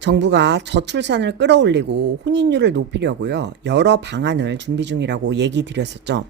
정부가 저출산을 끌어올리고 혼인율을 높이려고요. 여러 방안을 준비 중이라고 얘기 드렸었죠.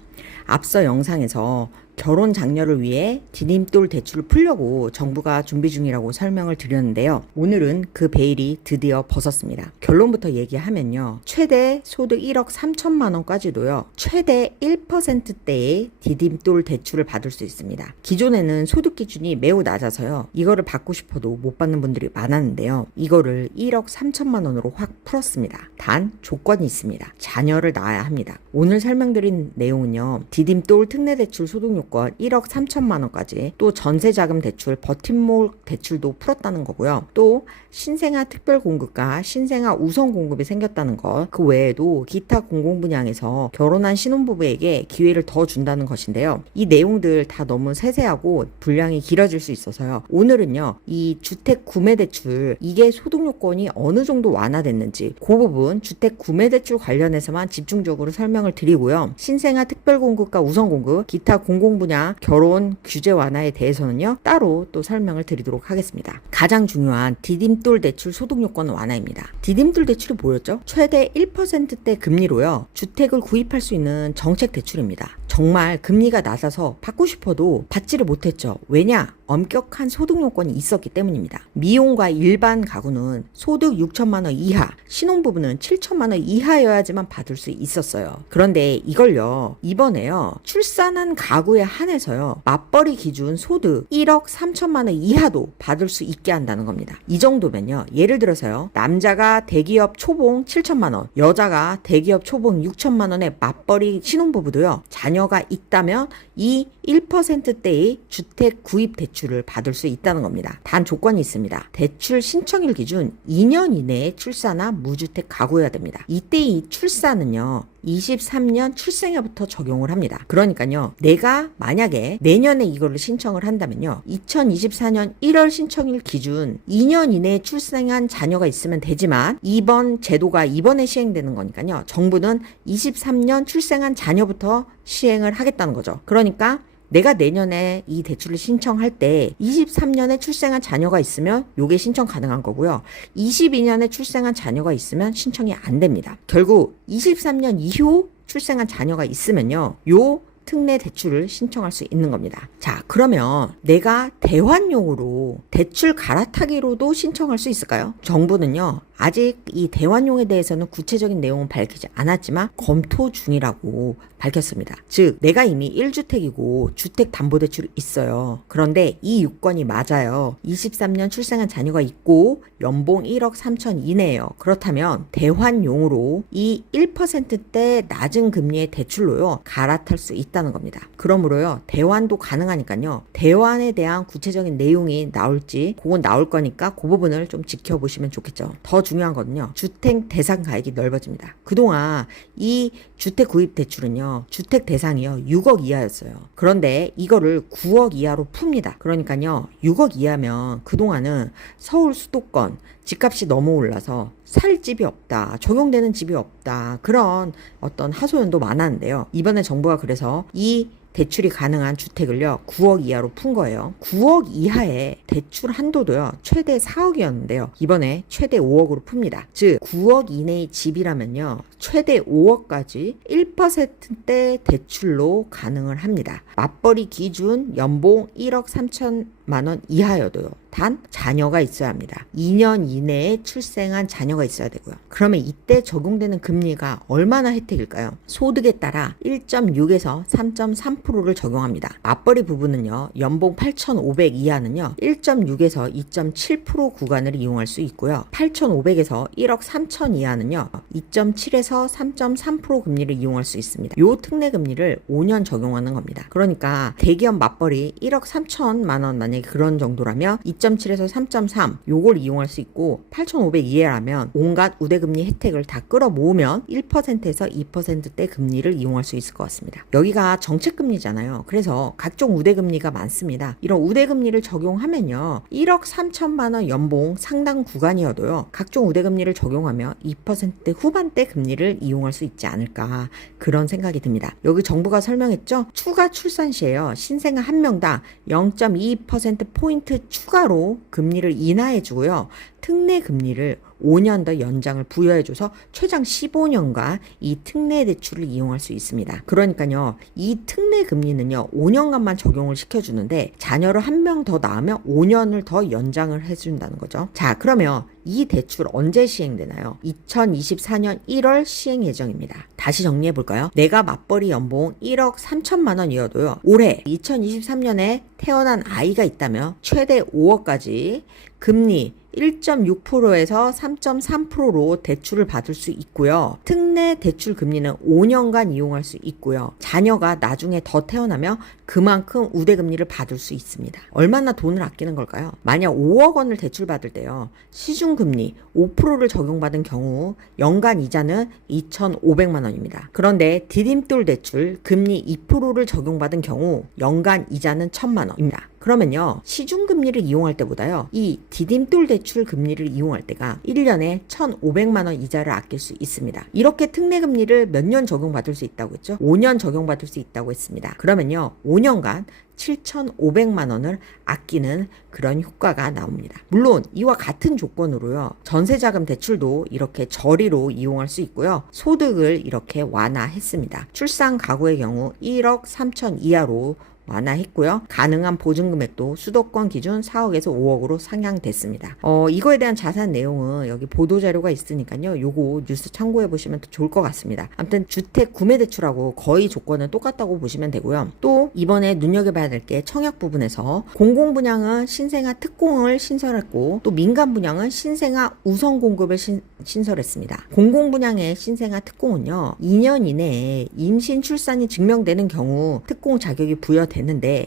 앞서 영상에서 결혼 장려를 위해 디딤돌 대출을 풀려고 정부가 준비 중이라고 설명을 드렸는데요. 오늘은 그 베일이 드디어 벗었습니다. 결론부터 얘기하면요. 최대 소득 1억 3천만 원까지도요. 최대 1%대의 디딤돌 대출을 받을 수 있습니다. 기존에는 소득 기준이 매우 낮아서요. 이거를 받고 싶어도 못 받는 분들이 많았는데요. 이거를 1억 3천만 원으로 확 풀었습니다. 단 조건이 있습니다. 자녀를 낳아야 합니다. 오늘 설명드린 내용은요. 디딤돌 특례대출 소득요건 1억 3천만 원까지, 또 전세자금 대출, 버팀목 대출도 풀었다는 거고요. 또 신생아 특별공급과 신생아 우선공급이 생겼다는 것, 그 외에도 기타 공공분양에서 결혼한 신혼부부에게 기회를 더 준다는 것인데요. 이 내용들 다 너무 세세하고 분량이 길어질 수 있어서요. 오늘은요. 이 주택 구매대출, 이게 소득요건이 어느 정도 완화됐는지 그 부분 주택 구매대출 관련해서만 집중적으로 설명을 드리고요. 신생아 특별공급과 우선공급, 기타 공공분야 결혼 규제 완화에 대해서는요. 따로 또 설명을 드리도록 하겠습니다. 가장 중요한 디딤돌 대출 소득요건 완화입니다. 디딤돌 대출이 뭐였죠? 최대 1%대 금리로요. 주택을 구입할 수 있는 정책 대출입니다. 정말 금리가 낮아서 받고 싶어도 받지를 못했죠. 왜냐? 엄격한 소득 요건이 있었기 때문입니다. 미혼과 일반 가구는 소득 6천만 원 이하, 신혼부부는 7천만 원 이하여야지만 받을 수 있었어요. 그런데 이걸요, 이번에요, 출산한 가구에 한해서요, 맞벌이 기준 소득 1억 3천만 원 이하도 받을 수 있게 한다는 겁니다. 이 정도면요, 예를 들어서요, 남자가 대기업 초봉 7천만 원, 여자가 대기업 초봉 6천만 원의 맞벌이 신혼부부도요, 자녀가 있다면 이 1%대의 주택 구입 대출을 받을 수 있다는 겁니다. 단 조건이 있습니다. 대출 신청일 기준 2년 이내에 출산한 무주택 가구여야 됩니다. 이때 이 출산은요. 23년 출생해부터 적용을 합니다. 그러니까요. 내가 만약에 내년에 이거를 신청을 한다면요. 2024년 1월 신청일 기준 2년 이내에 출생한 자녀가 있으면 되지만 이번 제도가 이번에 시행되는 거니까요. 정부는 23년 출생한 자녀부터 시행을 하겠다는 거죠. 그러니까 내가 내년에 이 대출을 신청할 때 23년에 출생한 자녀가 있으면 요게 신청 가능한 거고요. 22년에 출생한 자녀가 있으면 신청이 안 됩니다. 결국 23년 이후 출생한 자녀가 있으면요. 요 특례 대출을 신청할 수 있는 겁니다. 자, 그러면 내가 대환용으로 대출 갈아타기로도 신청할 수 있을까요? 정부는요. 아직 이 대환용에 대해서는 구체적인 내용은 밝히지 않았지만 검토 중이라고 밝혔습니다. 즉 내가 이미 1주택이고 주택담보대출이 있어요. 그런데 이 요건이 맞아요. 23년 출생한 자녀가 있고 연봉 1억 3천 이내예요. 그렇다면 대환용으로 이 1%대 낮은 금리의 대출로요. 갈아탈 수 있다는 겁니다. 그러므로요. 대환도 가능하니까요. 대환에 대한 구체적인 내용이 나올지 그건 나올 거니까 그 부분을 좀 지켜보시면 좋겠죠. 더 중요한 거는요. 주택 대상 가액이 넓어집니다. 그동안 이 주택 구입 대출은요. 주택 대상이요. 6억 이하였어요. 그런데 이거를 9억 이하로 풉니다. 그러니까요. 6억 이하면 그동안은 서울 수도권 집값이 너무 올라서 살 집이 없다. 적용되는 집이 없다. 그런 어떤 하소연도 많았는데요. 이번에 정부가 그래서 이 대출이 가능한 주택을요 9억 이하로 푼 거예요. 9억 이하의 대출 한도도요 최대 4억이었는데요 이번에 최대 5억으로 풉니다. 즉 9억 이내의 집이라면요 최대 5억까지 1%대 대출로 가능을 합니다. 맞벌이 기준 연봉 1억 3천만 원 이하여도요. 단 자녀가 있어야 합니다. 2년 이내에 출생한 자녀가 있어야 되고요. 그러면 이때 적용되는 금리가 얼마나 혜택일까요? 소득에 따라 1.6에서 3.3%를 적용합니다. 맞벌이 부부는요. 연봉 8,500 이하는요. 1.6에서 2.7% 구간을 이용할 수 있고요. 8,500에서 1억 3천 이하는요. 2.7에서 3.3% 금리를 이용할 수 있습니다. 요 특례 금리를 5년 적용하는 겁니다. 그러니까 대기업 맞벌이 1억 3천만 원 만약에 그런 정도라면 2.7에서 3.3 요걸 이용할 수 있고 8,500 이하라면 온갖 우대금리 혜택을 다 끌어모으면 1%에서 2%대 금리를 이용할 수 있을 것 같습니다. 여기가 정책금리잖아요. 그래서 각종 우대금리가 많습니다. 이런 우대금리를 적용하면요. 1억 3천만 원 연봉 상당 구간이어도요. 각종 우대금리를 적용하면 2%대 후반대 금리를 이용할 수 있지 않을까 그런 생각이 듭니다. 여기 정부가 설명했죠. 추가 출산 시에요. 신생아 한 명당 0.22%포인트 추가로 금리를 인하해 주고요. 특례 금리를 5년 더 연장을 부여해줘서 최장 15년간 이 특례 대출을 이용할 수 있습니다. 그러니까요, 이 특례 금리는요 5년간만 적용을 시켜주는데 자녀를 한 명 더 낳으면 5년을 더 연장을 해준다는 거죠. 자, 그러면 이 대출 언제 시행되나요? 2024년 1월 시행 예정입니다. 다시 정리해 볼까요? 내가 맞벌이 연봉 1억 3천만 원이어도요, 올해 2023년에 태어난 아이가 있다면 최대 5억까지 금리 1.6%에서 3.3%로 대출을 받을 수 있고요. 특례 대출 금리는 5년간 이용할 수 있고요. 자녀가 나중에 더 태어나면 그만큼 우대금리를 받을 수 있습니다. 얼마나 돈을 아끼는 걸까요? 만약 5억 원을 대출받을 때요, 시중금리 5%를 적용받은 경우 연간 이자는 2,500만 원입니다. 그런데 디딤돌 대출 금리 2%를 적용받은 경우 연간 이자는 1,000만 원입니다. 그러면요, 시중금리를 이용할 때보다요, 이 디딤돌 대출 금리를 이용할 때가 1년에 1,500만 원 이자를 아낄 수 있습니다. 이렇게 특례금리를 몇 년 적용받을 수 있다고 했죠? 5년 적용받을 수 있다고 했습니다. 그러면요, 5년간 7,500만 원을 아끼는 그런 효과가 나옵니다. 물론 이와 같은 조건으로요, 전세자금 대출도 이렇게 저리로 이용할 수 있고요, 소득을 이렇게 완화했습니다. 출산 가구의 경우 1억 3천 이하로 완화했고요. 가능한 보증금액도 수도권 기준 4억에서 5억으로 상향됐습니다. 이거에 대한 자세한 내용은 여기 보도자료가 있으니까요, 요거 뉴스 참고해 보시면 더 좋을 것 같습니다. 아무튼 주택 구매 대출하고 거의 조건은 똑같다고 보시면 되고요. 또 이번에 눈여겨봐야 될 게 청약 부분에서 공공 분양은 신생아 특공을 신설했고, 또 민간 분양은 신생아 우선 공급을 신설했습니다. 공공 분양의 신생아 특공은요, 2년 이내에 임신 출산이 증명되는 경우 특공 자격이 부여되는데,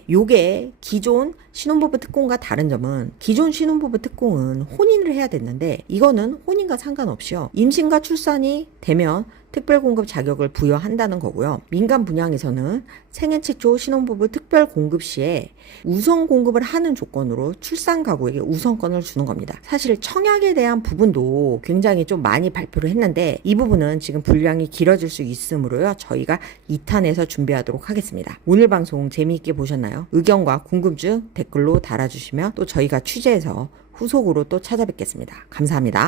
요게 기존 신혼부부 특공과 다른 점은, 기존 신혼부부 특공은 혼인을 해야 됐는데 이거는 혼인과 상관없이요, 임신과 출산이 되면 특별공급 자격을 부여한다는 거고요. 민간 분양에서는 생애 최초 신혼부부 특별공급 시에 우선 공급을 하는 조건으로 출산 가구에게 우선권을 주는 겁니다. 사실 청약에 대한 부분도 굉장히 좀 많이 발표를 했는데 이 부분은 지금 분량이 길어질 수 있으므로요, 저희가 2탄에서 준비하도록 하겠습니다. 오늘 방송 재미있게 보셨나요? 의견과 궁금증 댓글로 달아주시면 또 저희가 취재해서 후속으로 또 찾아뵙겠습니다. 감사합니다.